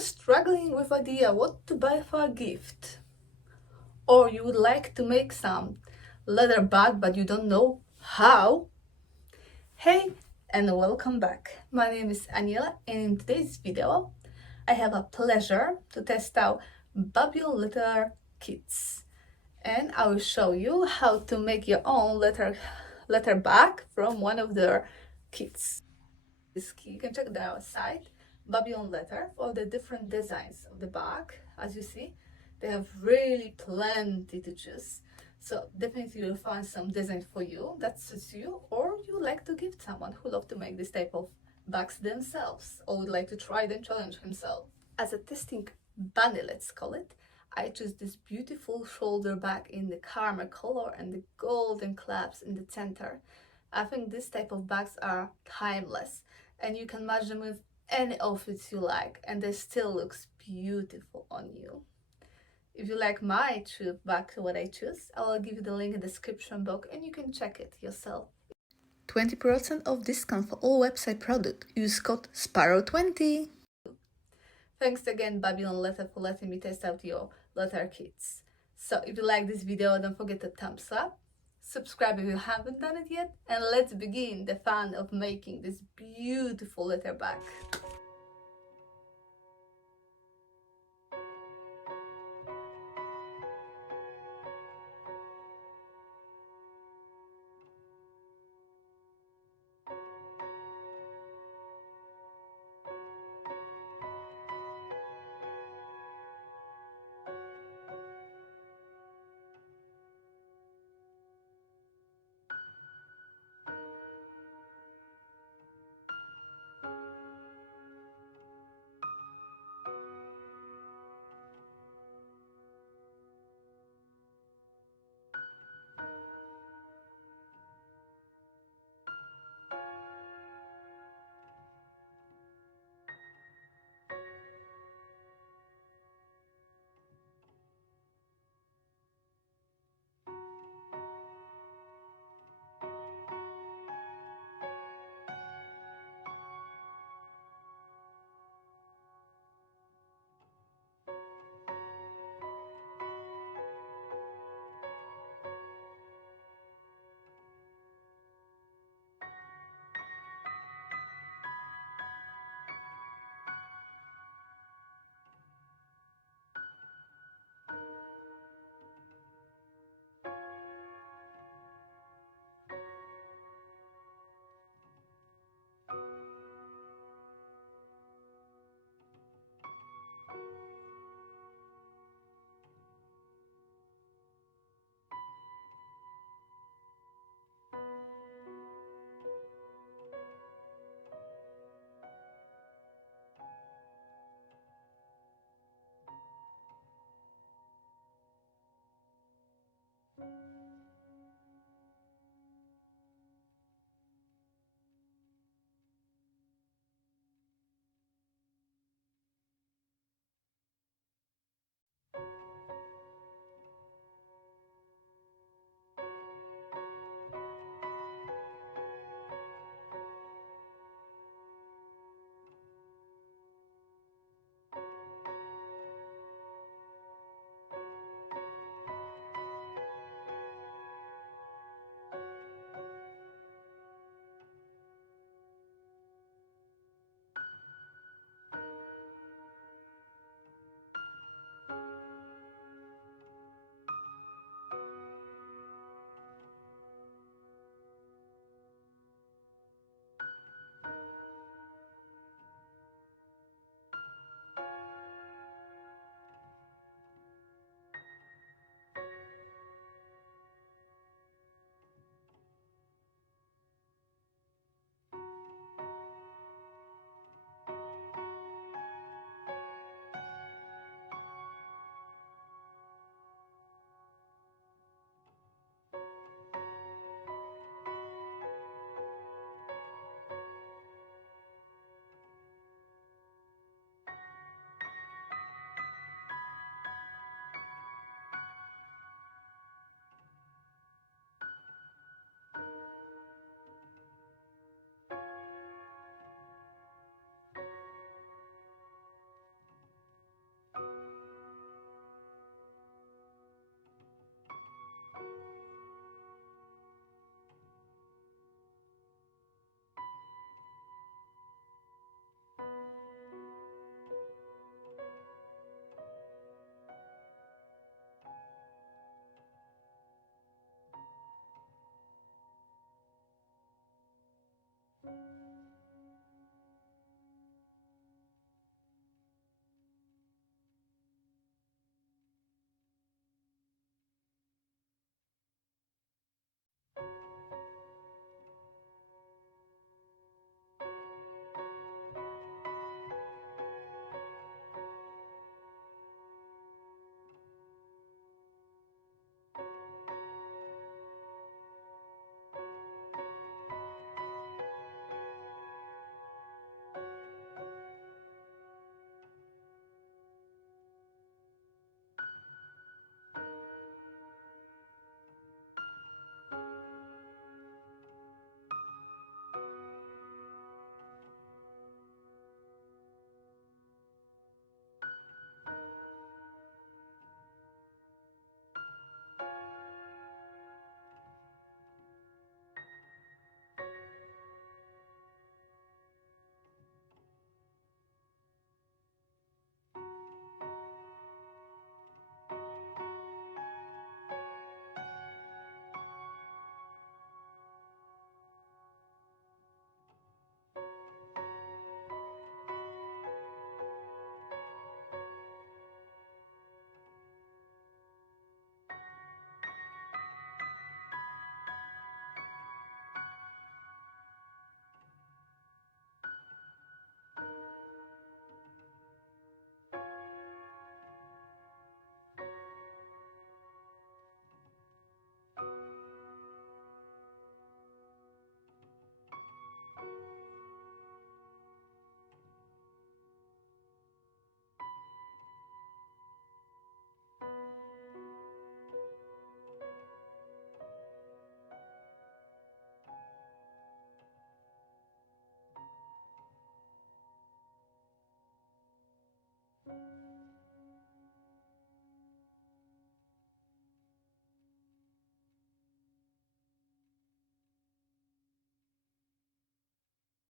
struggling with idea what to buy for a gift, or you would like to make some leather bag but you don't know how? Hey, and welcome back. My name is Aniela, and in today's video I have a pleasure to test out Babylon leather kits, and I will show you how to make your own leather bag from one of their kits. This key, you can check the outside Babylon leather for the different designs of the bag. As you see, they have really plenty to choose, so definitely you'll find some design for you that suits you, or you like to give someone who love to make this type of bags themselves, or would like to try and challenge himself. As a testing bunny, let's call it, I chose this beautiful shoulder bag in the caramel color and the golden clasps in the center. I think this type of bags are timeless, and you can match them with any outfits you like, and they still looks beautiful on you. If you like my bag, what I choose, I will give you the link in the description box and you can check it yourself. 20% of discount for all website product. Use code SPARROW20. Thanks again, Babylon Leather, for letting me test out your leather kits. So if you like this video, don't forget to thumbs up, subscribe if you haven't done it yet, and let's begin the fun of making this beautiful leather bag.